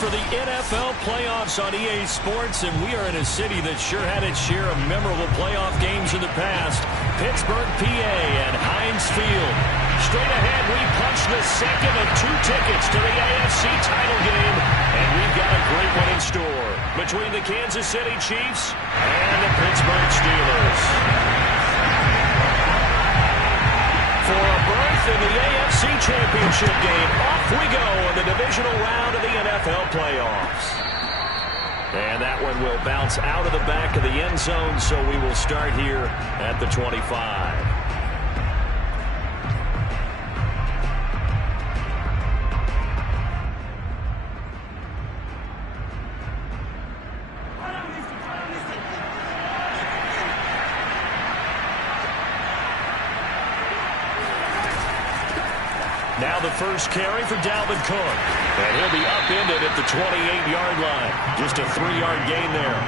for the NFL playoffs on EA Sports, and we are in a city that sure had its share of memorable playoff games in the past. Pittsburgh, PA at Heinz Field. Straight ahead, we punch the second of 2 tickets to the AFC title game, and we've got a great one in store between the Kansas City Chiefs and the Pittsburgh Steelers. For a berth in the AFC Championship game, off we go in the divisional round of the NFL playoffs. And that one will bounce out of the back of the end zone, so we will start here at the 25. Now the first carry for Dalvin Cook. And he'll be upended at the 28-yard line. Just a 3-yard gain there.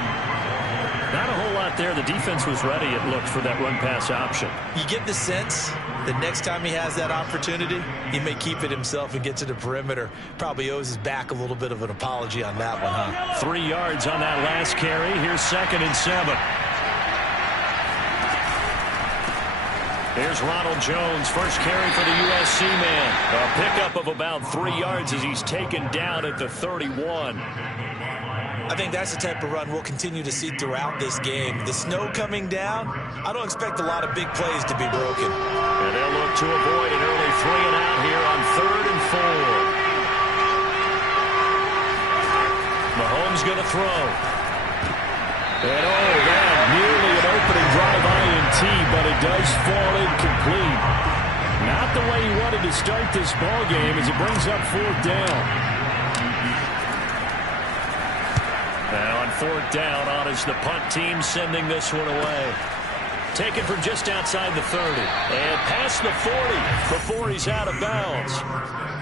Not a whole lot there. The defense was ready, it looked, for that run-pass option. You get the sense that next time he has that opportunity, he may keep it himself and get to the perimeter. Probably owes his back a little bit of an apology on that one, huh? 3 yards on that last carry. Here's 2nd and 7. Here's Ronald Jones, first carry for the USC man. A pickup of about 3 yards as he's taken down at the 31. I think that's the type of run we'll continue to see throughout this game. The snow coming down, I don't expect a lot of big plays to be broken. And they'll look to avoid an early 3 and out here on 3rd and 4. Mahomes going to throw. And that nearly an opening drive INT, but it does fall incomplete. Not the way he wanted to start this ball game as it brings up 4th down. Now on 4th down, on is the punt team sending this one away. Taken from just outside the 30 and past the 40 before he's out of bounds.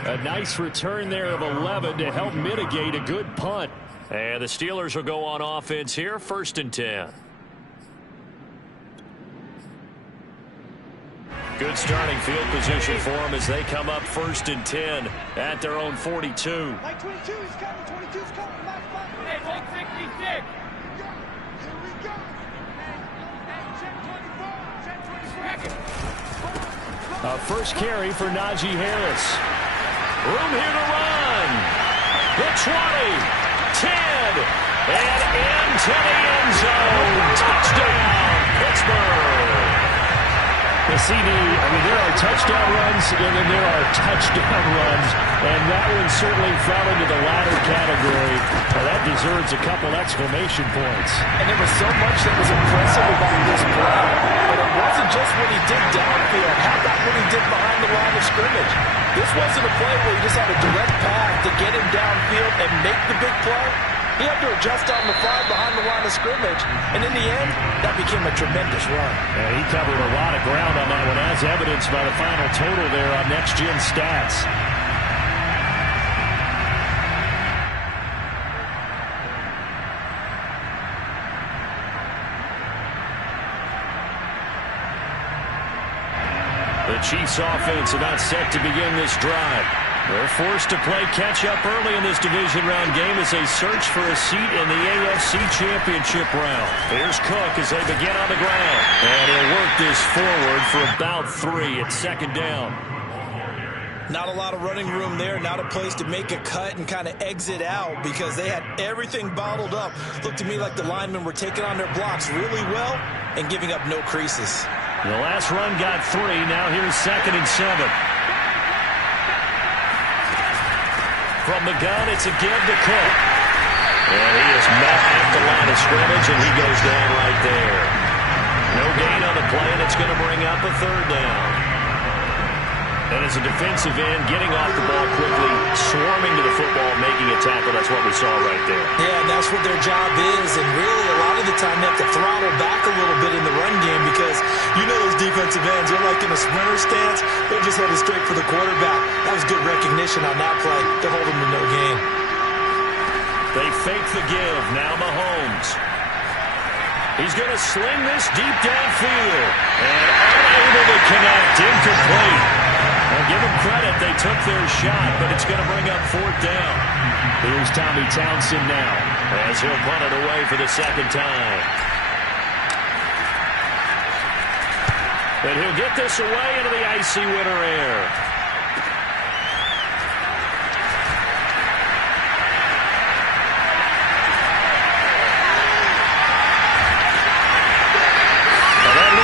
A nice return there of 11 to help mitigate a good punt. And the Steelers will go on offense here, 1st and 10. Good starting field position for them as they come up 1st and 10 at their own 42. Like 22 is coming, 22 is coming. Hey, take 66. Here we go. Hey, check 24, check 24. A first carry for Najee Harris. Room here to run. The 20. 10, and into the end zone. Touchdown, Pittsburgh. The CD, there are touchdown runs, and then there are touchdown runs, and that one certainly fell into the latter category. Well, that deserves a couple exclamation points. And there was so much that was impressive about this play, but it wasn't just what he did downfield. How about what he did behind the line of scrimmage? This wasn't a play where he just had a direct path to get him downfield and make the big play. He had to adjust on the fly behind the line of scrimmage. And in the end, that became a tremendous run. Yeah, he covered a lot of ground on that one, as evidenced by the final total there on Next Gen Stats. The Chiefs offense about set to begin this drive. They're forced to play catch-up early in this division round game as they search for a seat in the AFC Championship round. Here's Cook as they begin on the ground. And he'll work this forward for about 3 at 2nd down. Not a lot of running room there. Not a place to make a cut and kind of exit out because they had everything bottled up. Looked to me like the linemen were taking on their blocks really well and giving up no creases. The last run got 3. Now here's 2nd and 7. From the gun, it's a give to Cook. And he is met at the line of scrimmage, and he goes down right there. No gain on the play, and it's going to bring up a 3rd down. And as a defensive end, getting off the ball quickly, swarming to the football, making a tackle, that's what we saw right there. Yeah, and that's what their job is. And really, a lot of the time, they have to throttle back a little bit in the run game because you know those defensive ends, they're like in a sprinter stance. They're just headed straight for the quarterback. That was good recognition on that play to hold them to no gain. They fake the give. Now Mahomes. He's going to sling this deep downfield. And unable to connect. Incomplete. Well, give them credit. They took their shot, but it's going to bring up fourth down. Here's Tommy Townsend now as he'll punt it away for the second time. And he'll get this away into the icy winter air.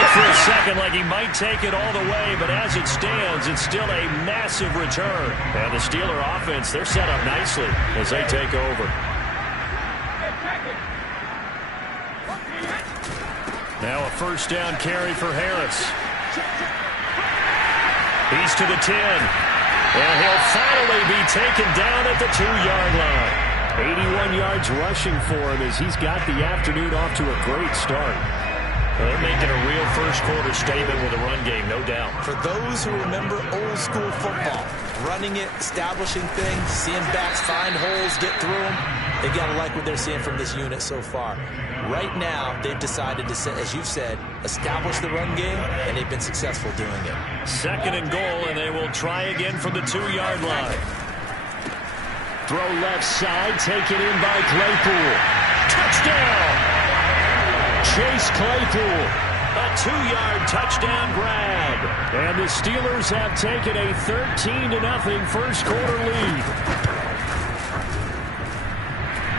For a second like he might take it all the way, but as it stands, it's still a massive return. And the Steeler offense, they're set up nicely as they take over. Now a first down carry for Harris. He's to the 10. And he'll finally be taken down at the 2-yard line. 81 yards rushing for him as he's got the afternoon off to a great start. Well, they're making a real first-quarter statement with a run game, no doubt. For those who remember old-school football, running it, establishing things, seeing backs find holes, get through them, they got to like what they're seeing from this unit so far. Right now, they've decided to, as you've said, establish the run game, and they've been successful doing it. Second and goal, and they will try again from the 2-yard line. Throw left side, taken in by Claypool. Touchdown! Chase Claypool, a 2-yard touchdown grab. And the Steelers have taken a 13-0 first-quarter lead.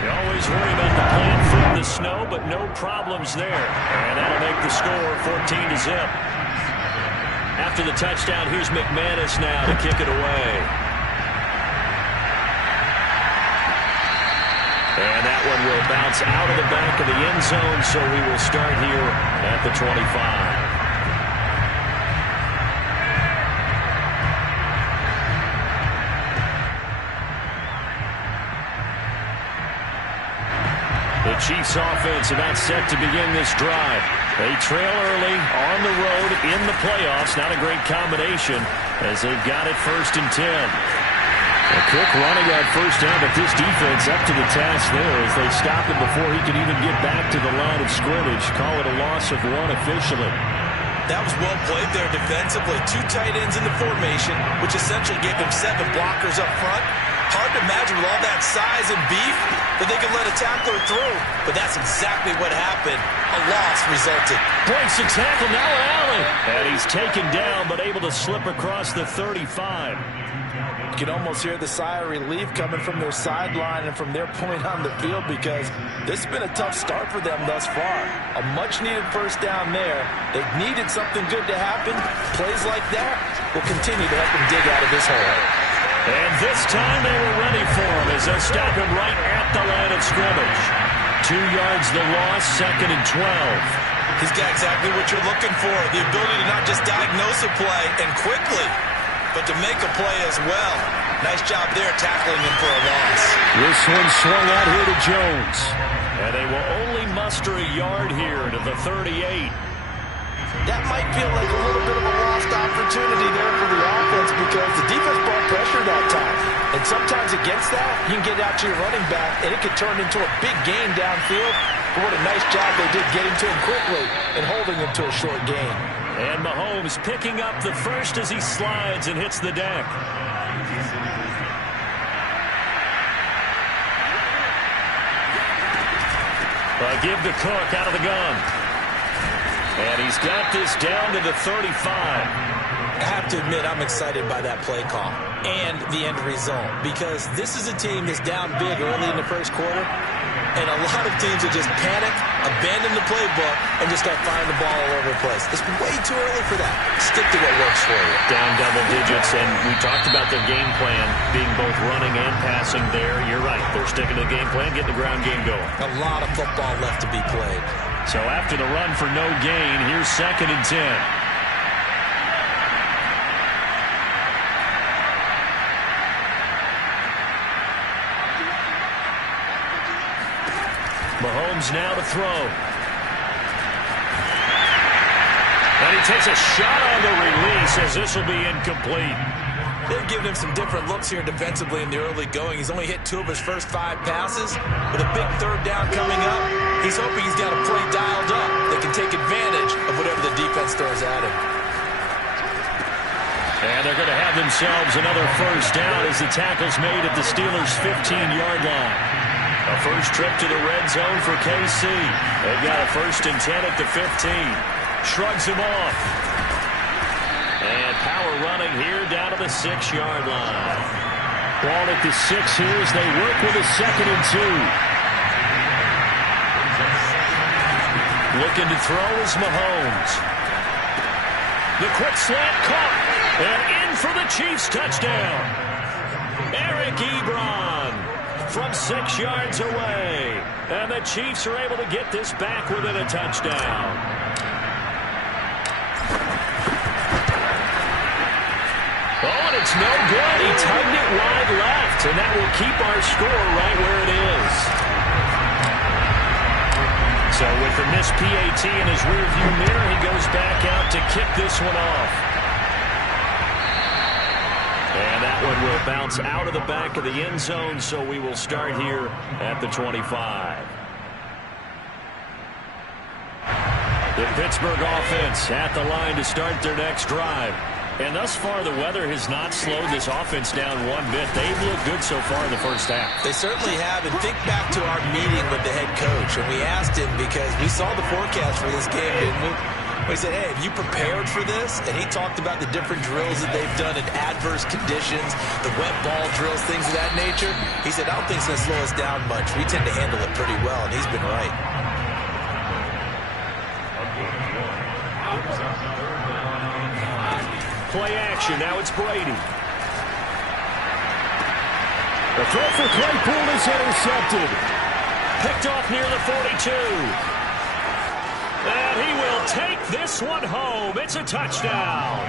You always worry about the plant foot in the snow, but no problems there. And that'll make the score 14-0. After the touchdown, here's McManus now to kick it away. And that one will bounce out of the back of the end zone, so we will start here at the 25. The Chiefs offense about set to begin this drive. They trail early on the road in the playoffs. Not a great combination as they've got it 1st and 10. Cook running that first down, but this defense up to the task there as they stop him before he can even get back to the line of scrimmage. Call it a loss of 1 officially. That was well played there defensively. 2 tight ends in the formation, which essentially gave them 7 blockers up front. Hard to imagine with all that size and beef that they could let a tackler through, but that's exactly what happened. A loss resulted. Breaks the tackle, now Allen. And he's taken down, but able to slip across the 35. You can almost hear the sigh of relief coming from their sideline and from their point on the field because this has been a tough start for them thus far. A much-needed first down there. They needed something good to happen. Plays like that will continue to help them dig out of this hole. And this time they were ready for him as they stop him right at the line of scrimmage. 2 yards the loss, 2nd and 12. He's got exactly what you're looking for, the ability to not just diagnose a play and quickly, but to make a play as well. Nice job there tackling him for a loss. This one swung out here to Jones. And they will only muster a yard here to the 38. That might feel like a little bit of a lost opportunity there for the offense because the defense brought pressure that time. And sometimes against that, you can get out to your running back, and it could turn into a big gain downfield. But what a nice job they did getting to him quickly and holding him to a short gain. And Mahomes picking up the first as he slides and hits the deck. Give to Cook out of the gun. And he's got this down to the 35. I have to admit, I'm excited by that play call and the end result because this is a team that's down big early in the first quarter, and a lot of teams will just panic, abandon the playbook, and just start firing the ball all over the place. It's way too early for that. Stick to what works for you. Down double digits, and we talked about their game plan being both running and passing there. You're right. They're sticking to the game plan, getting the ground game going. A lot of football left to be played. So after the run for no gain, here's 2nd and 10. Mahomes now to throw. And he takes a shot on the release as this will be incomplete. They've given him some different looks here defensively in the early going. He's only hit 2 of his first 5 passes. With a big 3rd down coming up, he's hoping he's got a play dialed up that can take advantage of whatever the defense throws at him. And they're going to have themselves another first down as the tackle's made at the Steelers' 15-yard line. A first trip to the red zone for KC. They've got a 1st and 10 at the 15. Shrugs him off. And power running here down to the 6-yard line. Ball at the 6 here as they work with a 2nd and 2. Looking to throw is Mahomes. The quick slant caught. And in for the Chiefs touchdown. Eric Ebron from 6 yards away. And the Chiefs are able to get this back within a touchdown. Oh, and it's no good. He tugged it wide left, and that will keep our score right where it is. So with the missed PAT in his rearview mirror, he goes back out to kick this one off. And that one will bounce out of the back of the end zone, so we will start here at the 25. The Pittsburgh offense at the line to start their next drive. And thus far, the weather has not slowed this offense down one bit. They've looked good so far in the first half. They certainly have. And think back to our meeting with the head coach. And we asked him because we saw the forecast for this game, didn't we? We said, hey, have you prepared for this? And he talked about the different drills that they've done in adverse conditions, the wet ball drills, things of that nature. He said, I don't think it's going to slow us down much. We tend to handle it pretty well, and he's been right. Play action. Now it's Brady. The throw for Claypool is intercepted. Picked off near the 42. And he will take this one home. It's a touchdown.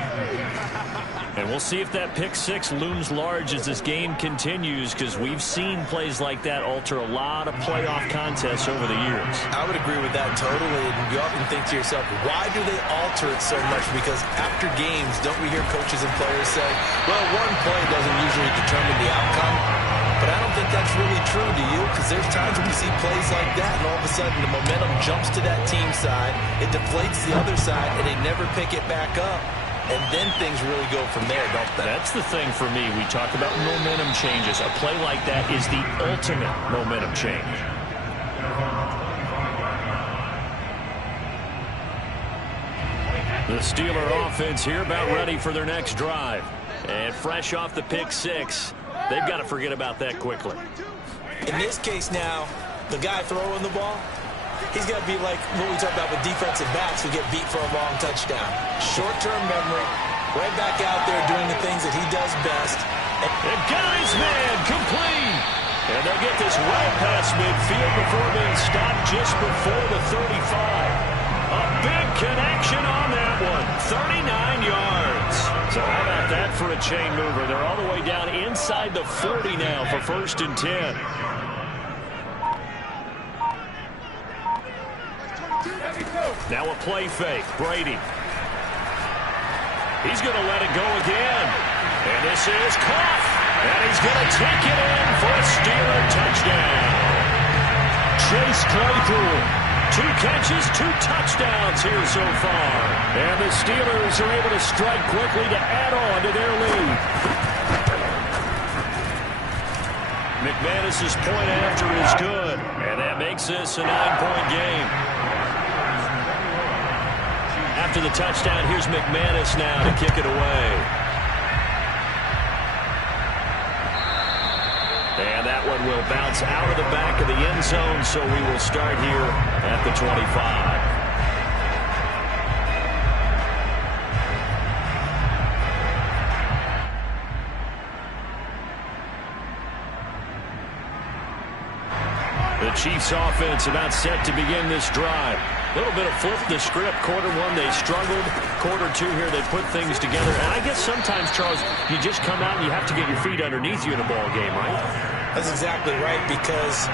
And we'll see if that pick six looms large as this game continues, because we've seen plays like that alter a lot of playoff contests over the years. I would agree with that totally. And you often think to yourself, why do they alter it so much? Because after games, don't we hear coaches and players say, well, one play doesn't usually determine the outcome. But I don't think that's really true, do you? Because there's times when we see plays like that, and all of a sudden the momentum jumps to that team side, it deflates the other side, and they never pick it back up. And then things really go from there, don't they? That's the thing for me. We talk about momentum changes. A play like that is the ultimate momentum change. The Steeler offense here about ready for their next drive. And fresh off the pick six, they've got to forget about that quickly. In this case now, the guy throwing the ball, he's got to be like what we talk about with defensive backs who get beat for a long touchdown. Short-term memory, right back out there doing the things that he does best. And got his man complete. And they'll get this well past midfield before being stopped just before the 35. A big connection on that one. 39 yards. So how about that for a chain mover? They're all the way down inside the 40 now for 1st and 10. Now a play fake. Brady. He's going to let it go again. And this is caught. And he's going to take it in for a Steeler touchdown. Chase Claypool. 2 catches, 2 touchdowns here so far. And the Steelers are able to strike quickly to add on to their lead. McManus's point after is good. And that makes this a 9-point game. After the touchdown, here's McManus now to kick it away. And that one will bounce out of the back of the end zone, so we will start here at the 25. The Chiefs offense about set to begin this drive. A little bit of flip the script. Quarter one, they struggled. Quarter two here, they put things together. And I guess sometimes, Charles, you just come out and you have to get your feet underneath you in a ball game, right? That's exactly right, because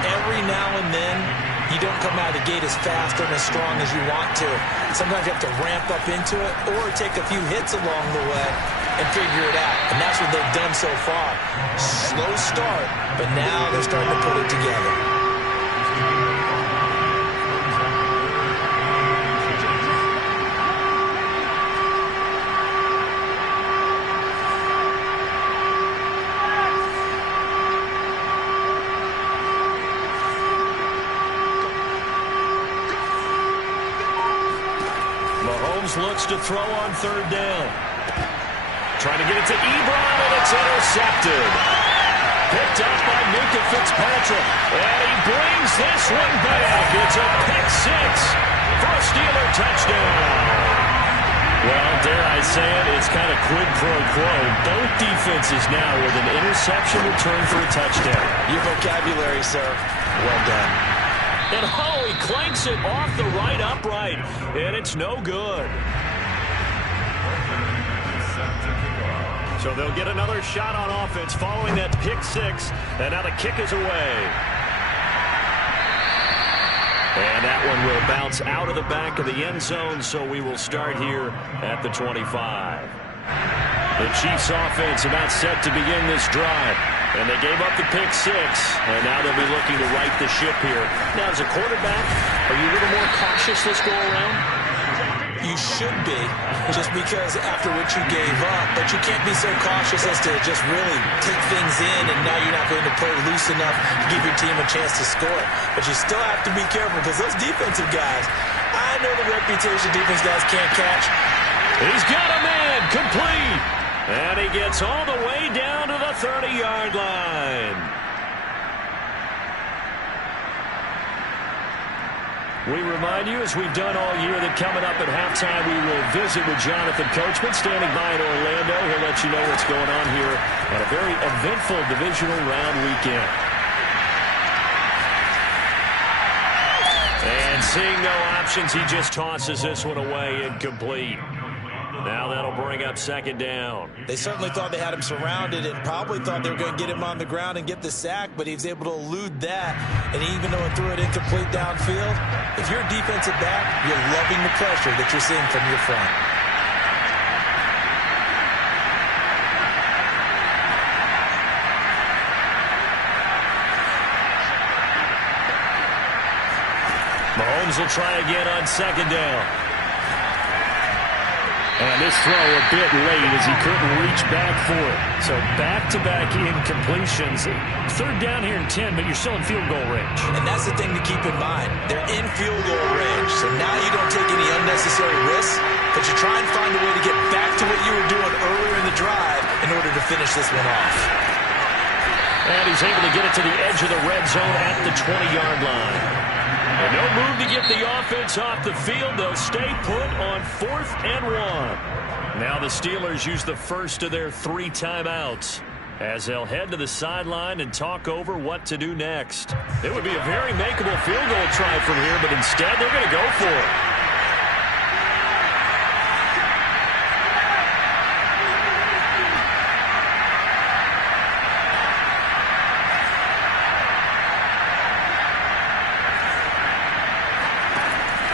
every now and then you don't come out of the gate as fast and as strong as you want to. Sometimes you have to ramp up into it or take a few hits along the way and figure it out. And that's what they've done so far. Slow start, but now they're starting to put it together. Mahomes looks to throw on third down. Trying to get it to Ebron, and it's intercepted. Picked up by Minka Fitzpatrick. And he brings this one back. It's a pick six for a Steeler touchdown. Well, dare I say it, it's kind of quid pro quo. Both defenses now with an interception return for a touchdown. Your vocabulary, sir. Well done. And he clanks it off the right upright, and it's no good. So they'll get another shot on offense following that pick six, and now the kick is away. And that one will bounce out of the back of the end zone, so we will start here at the 25. The Chiefs offense about set to begin this drive. And they gave up the pick six, and now they'll be looking to right the ship here. Now, as a quarterback, are you a little more cautious this go around? You should be, just because after what you gave up, but you can't be so cautious as to just really take things in, and now you're not going to play loose enough to give your team a chance to score. But you still have to be careful, because those defensive guys, I know the reputation defense guys can't catch. He's got a man, complete, and he gets all the way down to the 30-yard line. We remind you, as we've done all year, that coming up at halftime, we will visit with Jonathan Coachman, standing by in Orlando. He'll let you know what's going on here at a very eventful divisional round weekend. And seeing no options, he just tosses this one away, incomplete. Now that'll bring up second down. They certainly thought they had him surrounded and probably thought they were going to get him on the ground and get the sack, but he was able to elude that. And even though he threw it incomplete downfield, if you're a defensive back, you're loving the pressure that you're seeing from your front. Mahomes will try again on second down. And this throw a bit late as he couldn't reach back for it. So back-to-back incompletions. Third down here in 10, but you're still in field goal range. And that's the thing to keep in mind. They're in field goal range. So now you don't take any unnecessary risks, but you try and find a way to get back to what you were doing earlier in the drive in order to finish this one off. And he's able to get it to the edge of the red zone at the 20-yard line. And no move to get the offense off the field. They'll stay put on 4th and 1. Now the Steelers use the first of their 3 timeouts as they'll head to the sideline and talk over what to do next. It would be a very makeable field goal try from here, but instead they're going to go for it.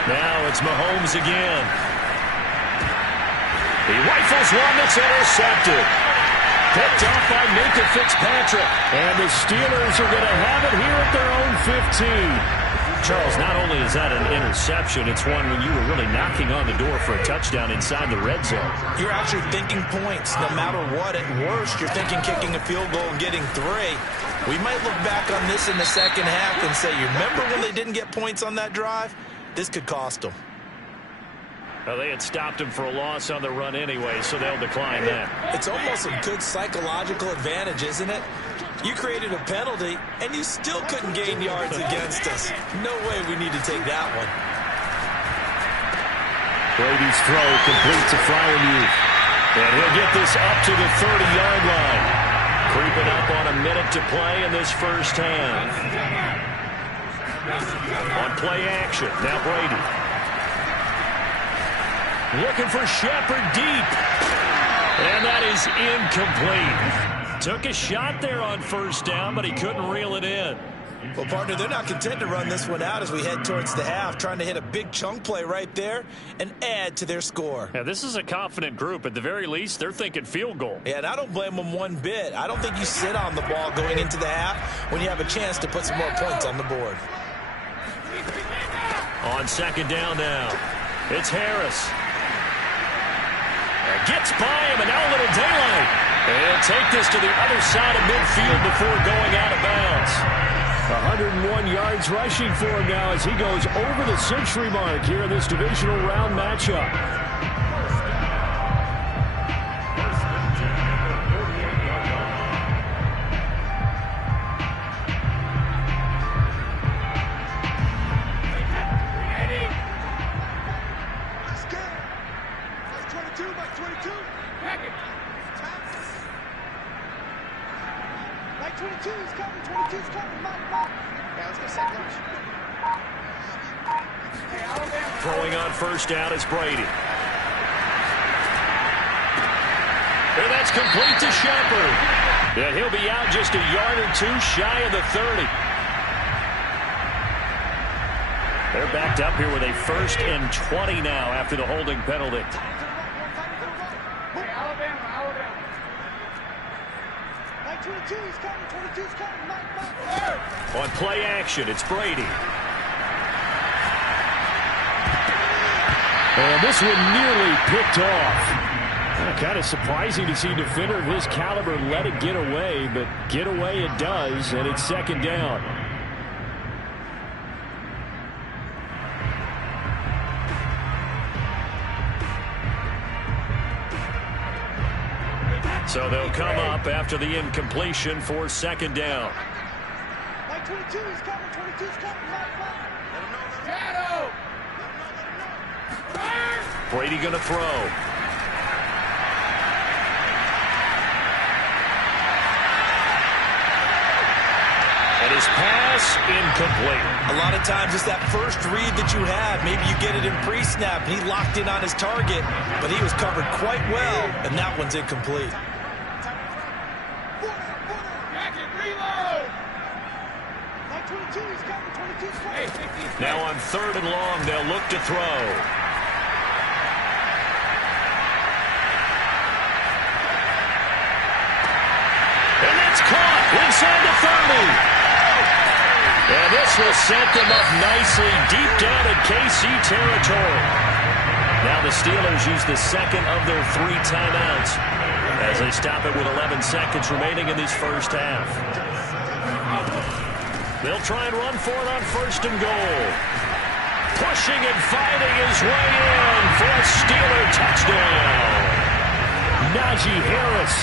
Now it's Mahomes again. He rifles one that's intercepted. Picked off by Minka Fitzpatrick. And the Steelers are going to have it here at their own 15. Charles, not only is that an interception, it's one when you were really knocking on the door for a touchdown inside the red zone. You're actually thinking points. No matter what, at worst, you're thinking kicking a field goal and getting 3. We might look back on this in the second half and say, you remember when they didn't get points on that drive? This could cost them. Well, they had stopped him for a loss on the run anyway, so they'll decline that. It's almost a good psychological advantage, isn't it? You created a penalty, and you still couldn't gain yards against us. No way we need to take that one. Brady's throw complete to Freiermuth. And he'll get this up to the 30-yard line. Creeping up on a minute to play in this first half. On play action, now Brady. Looking for Shepard deep. And that is incomplete. Took a shot there on first down, but he couldn't reel it in. Well, partner, they're not content to run this one out as we head towards the half, trying to hit a big chunk play right there and add to their score. Yeah, this is a confident group. At the very least, they're thinking field goal. Yeah, and I don't blame them one bit. I don't think you sit on the ball going into the half when you have a chance to put some more points on the board. On second down now, it's Harris. Gets by him, and now a little daylight. And take this to the other side of midfield before going out of bounds. 101 yards rushing for him now as he goes over the century mark here in this divisional round matchup. Like 22's coming, 22's coming, Mike. Yeah, let's go second lunch. Throwing on first down is Brady. And that's complete to Shepard. And he'll be out just a yard or two shy of the 30. They're backed up here with a 1st and 20 now after the holding penalty. Like 22's coming, 22's coming, Mike. On play action, it's Brady. And this one nearly picked off. Kind of surprising to see a defender of his caliber let it get away, but get away it does, and it's 2nd down. So they'll come up after the incompletion for 2nd down. Like 22's coming, 22's coming, Mike. Shadow! Brady going to throw. And his pass incomplete. A lot of times it's that first read that you have. Maybe you get it in pre-snap. He locked in on his target, but he was covered quite well, and that one's incomplete. Jacket, reload! Like 22's coming, 22's coming. Hey, Now on 3rd and long, they'll look to throw. And that's caught inside the 30. And this will set them up nicely deep down in KC territory. Now the Steelers use the 2nd of their 3 timeouts as they stop it with 11 seconds remaining in this first half. They'll try and run for it on 1st and goal. Pushing and fighting his way in for a Steeler touchdown. Najee Harris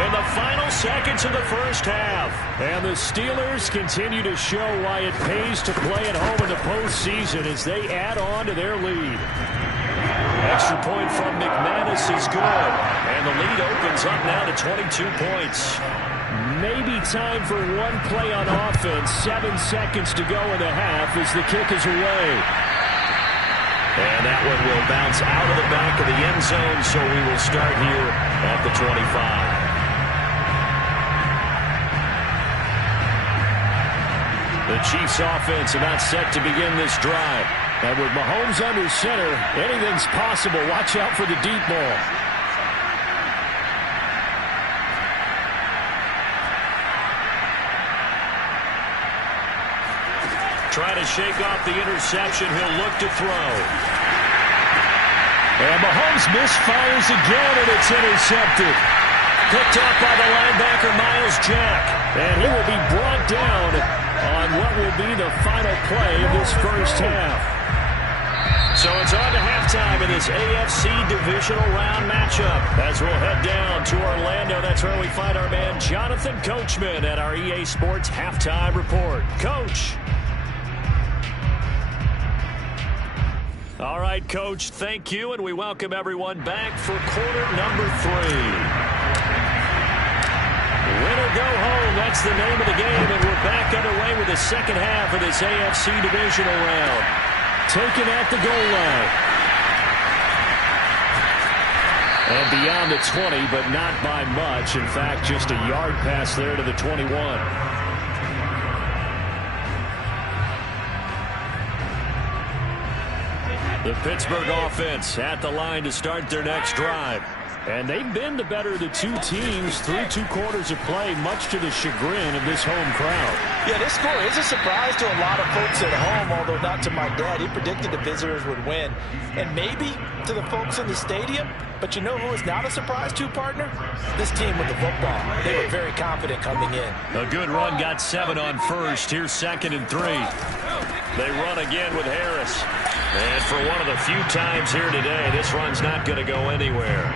in the final seconds of the first half. And the Steelers continue to show why it pays to play at home in the postseason as they add on to their lead. Extra point from McManus is good. And the lead opens up now to 22 points. Maybe time for one play on offense. 7 seconds to go in the half as the kick is away. And that one will bounce out of the back of the end zone, so we will start here at the 25. The Chiefs offense about set to begin this drive. And with Mahomes under center, anything's possible. Watch out for the deep ball. Trying to shake off the interception. He'll look to throw. And Mahomes misfires again, and it's intercepted. Picked up by the linebacker, Miles Jack. And he will be brought down on what will be the final play of this first half. So it's on to halftime in this AFC divisional round matchup as we'll head down to Orlando. That's where we find our man Jonathan Coachman at our EA Sports Halftime Report. Coach. All right, Coach, thank you, and we welcome everyone back for quarter number 3. Win or go home, that's the name of the game, and we're back underway with the second half of this AFC divisional round. Taken at the goal line. And beyond the 20, but not by much. In fact, just a yard pass there to the 21. The Pittsburgh offense at the line to start their next drive. And they've been the better of the two teams through 2 quarters of play, much to the chagrin of this home crowd. Yeah, this score is a surprise to a lot of folks at home, although not to my dad. He predicted the visitors would win. And maybe to the folks in the stadium. But you know who is not a surprise to, partner? This team with the football. They were very confident coming in. A good run, got 7 on first. Here's 2nd and 3. They run again with Harris. And for one of the few times here today, this run's not going to go anywhere.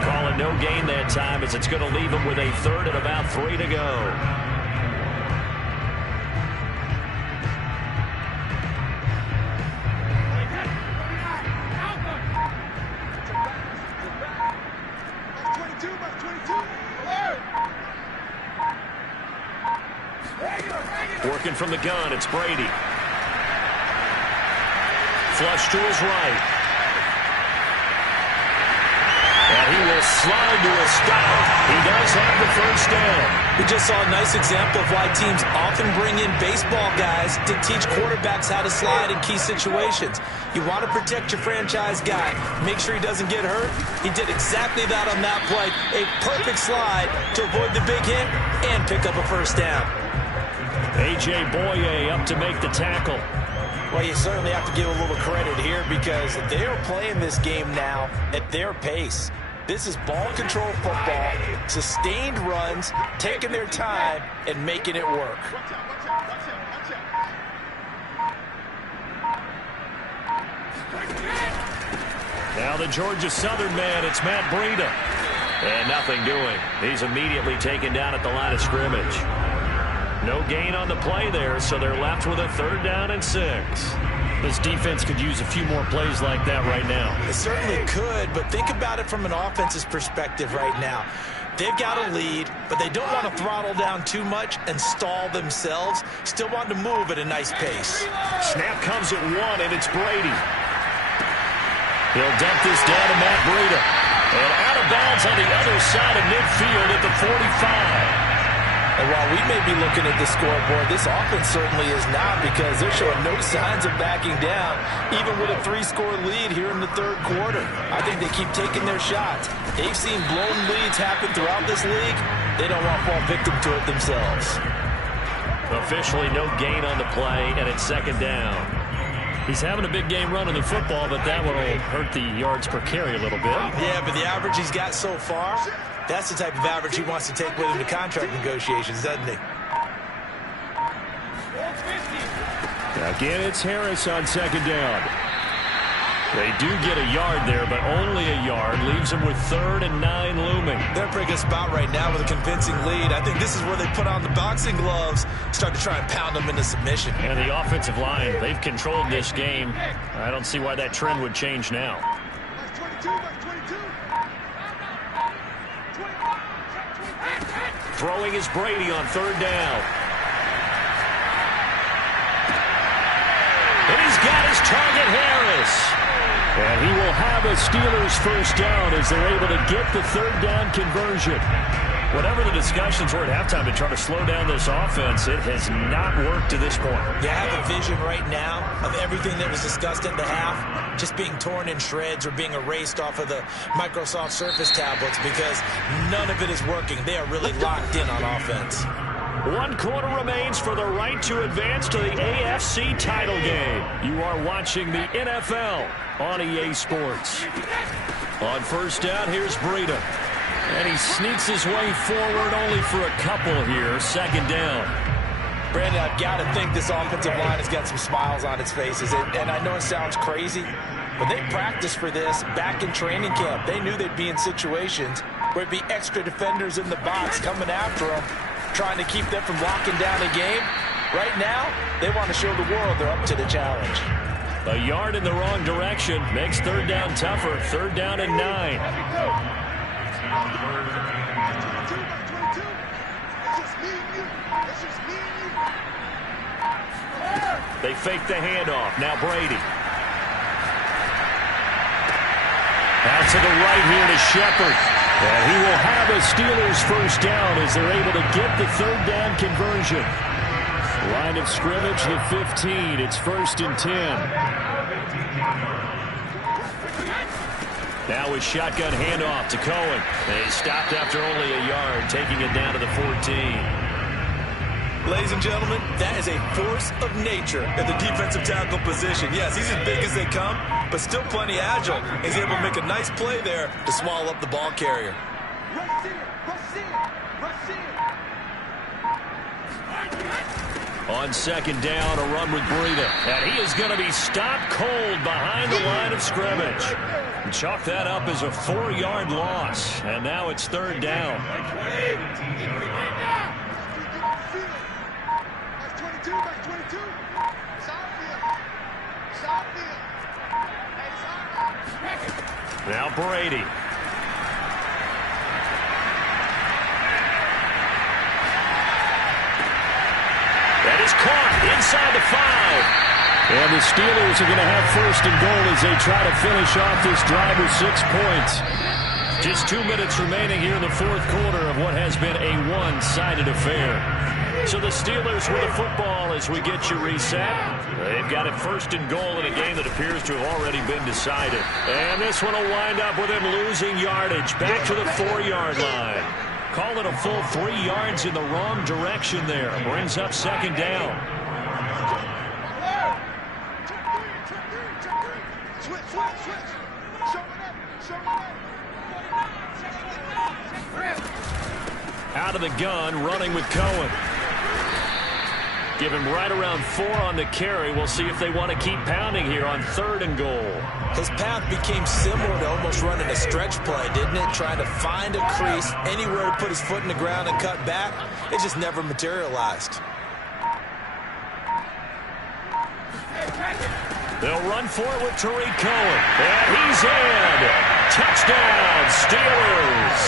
Calling no gain that time as it's going to leave them with a 3rd and about 3 to go. Working from the gun, it's Brady. Flush to his right. And he will slide to a stop. He does have the first down. We just saw a nice example of why teams often bring in baseball guys to teach quarterbacks how to slide in key situations. You want to protect your franchise guy. Make sure he doesn't get hurt. He did exactly that on that play. A perfect slide to avoid the big hit and pick up a first down. A.J. Boye up to make the tackle. Well, you certainly have to give a little credit here because they are playing this game now at their pace. This is ball control football, sustained runs, taking their time, and making it work. Now the Georgia Southern man, it's Matt Breida. And nothing doing. He's immediately taken down at the line of scrimmage. No gain on the play there, so they're left with a 3rd down and 6. This defense could use a few more plays like that right now. It certainly could, but think about it from an offense's perspective right now. They've got a lead, but they don't want to throttle down too much and stall themselves. Still want to move at a nice pace. Snap comes at 1, and it's Brady. He'll dump this down to Matt Breida. And out of bounds on the other side of midfield at the 45. And while we may be looking at the scoreboard, this offense certainly is not because they're showing no signs of backing down, even with a 3-score lead here in the 3rd quarter. I think they keep taking their shots. They've seen blown leads happen throughout this league. They don't want to fall victim to it themselves. Officially no gain on the play, and it's 2nd down. He's having a big game running the football, but that one will hurt the yards per carry a little bit. Yeah, but the average he's got so far, that's the type of average he wants to take with him to contract negotiations, doesn't he? Again, it's Harris on 2nd down. They do get a yard there, but only a yard. Leaves them with 3rd and 9 looming. They're in a pretty good spot right now with a convincing lead. I think this is where they put on the boxing gloves, start to try and pound them into submission. And the offensive line, they've controlled this game. I don't see why that trend would change now. Throwing is Brady on 3rd down. And he's got his target, Harris. And he will have a Steelers first down as they're able to get the 3rd down conversion. Whatever the discussions were at halftime to try to slow down this offense, it has not worked to this point. You have a vision right now of everything that was discussed at the half just being torn in shreds or being erased off of the Microsoft Surface tablets because none of it is working. They are really locked in on offense. 1 quarter remains for the right to advance to the AFC title game. You are watching the NFL on EA Sports. On 1st down, here's Breida. And he sneaks his way forward only for a couple here. 2nd down. Brandon, I've got to think this offensive line has got some smiles on its faces. And I know it sounds crazy, but they practiced for this back in training camp. They knew they'd be in situations where it'd be extra defenders in the box coming after them, trying to keep them from locking down a game. Right now, they want to show the world they're up to the challenge. A yard in the wrong direction makes 3rd down tougher. 3rd down and 9. They fake the handoff. Now Brady. Out to the right here to Shepard. And he will have a Steelers first down as they're able to get the 3rd down conversion. Line of scrimmage, the 15. It's 1st and 10. Now with shotgun handoff to Cohen. They stopped after only a yard, taking it down to the 14. Ladies and gentlemen, that is a force of nature at the defensive tackle position. Yes, he's as big as they come, but still plenty agile. He's able to make a nice play there to swallow up the ball carrier. On 2nd down, a run with Breida. And he is going to be stopped cold behind the line of scrimmage. And chalk that up as a 4-yard loss. And now it's 3rd down. Now Brady. is caught inside the 5. And the Steelers are going to have first and goal as they try to finish off this drive with 6 points. Just 2 minutes remaining here in the fourth quarter of what has been a one-sided affair. So the Steelers with the football as we get you reset. They've got it first and goal in a game that appears to have already been decided. And this one will wind up with him losing yardage back to the 4-yard line. Call it a full 3 yards in the wrong direction there. Brings up second down. Out of the gun, running with Cohen. Give him right around 4 on the carry. We'll see if they want to keep pounding here on 3rd and goal. His path became similar to almost running a stretch play, didn't it? Trying to find a crease, anywhere to put his foot in the ground and cut back. It just never materialized. They'll run for it with Tariq Cohen. And he's in. Touchdown, Steelers.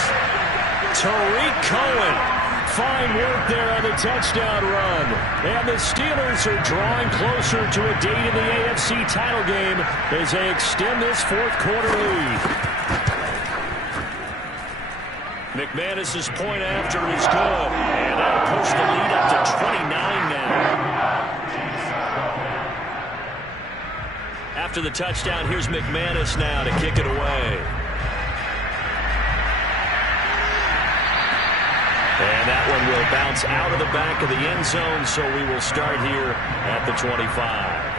Tariq Cohen. Fine work there on the touchdown run. And the Steelers are drawing closer to a date in the AFC title game as they extend this fourth quarter lead. McManus's point after is good. And that'll push the lead up to 29 now. After the touchdown, here's McManus now to kick it away. And that one will bounce out of the back of the end zone, so we will start here at the 25.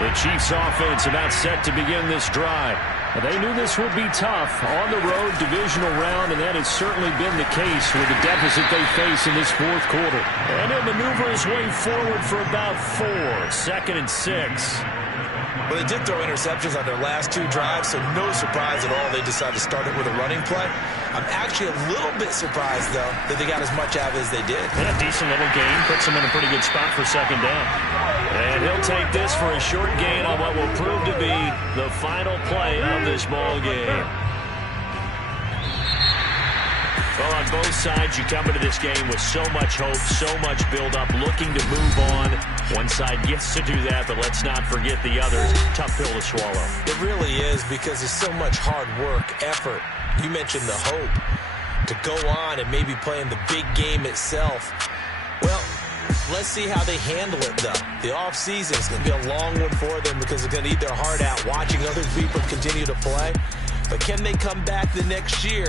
The Chiefs offense about set to begin this drive. They knew this would be tough on the road divisional round, and that has certainly been the case with the deficit they face in this fourth quarter. And he'll maneuver his way forward for about 4. 2nd and 6. Well, they did throw interceptions on their last 2 drives, so no surprise at all they decided to start it with a running play. I'm actually a little bit surprised, though, that they got as much out of it as they did. And a decent little gain puts them in a pretty good spot for second down. And he'll take this for a short gain on what will prove to be the final play of this ball game. Well, on both sides, you come into this game with so much hope, so much build-up, looking to move on. One side gets to do that, but let's not forget the others. Tough pill to swallow. It really is, because there's so much hard work, effort. You mentioned the hope to go on and maybe play in the big game itself. Well, let's see how they handle it, though. The offseason is going to be a long one for them because they're going to eat their heart out watching other people continue to play. But can they come back the next year